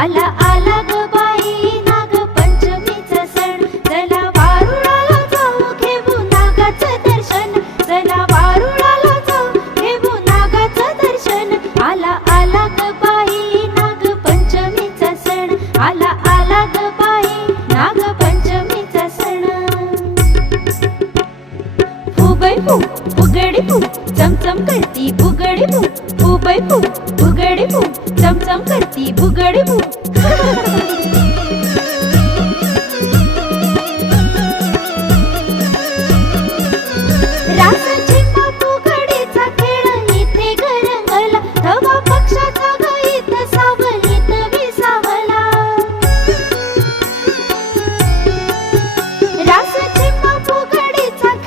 आला आला ग बाई नागपंचमीचा सण, चला वारुळाला जाऊ घेऊ नागाचं दर्शन, चला वारुळाला जाऊ घेऊ नागाचं दर्शन. आला आला ग बाई नागपंचमीचा सण, आला आला ग बाई नागपंचमीचा सण. फुगडी फू फुगडी फू चमचम करती फुगडी फू, फुगडी फू फुगडी फू चमचम करती फुगडी फू.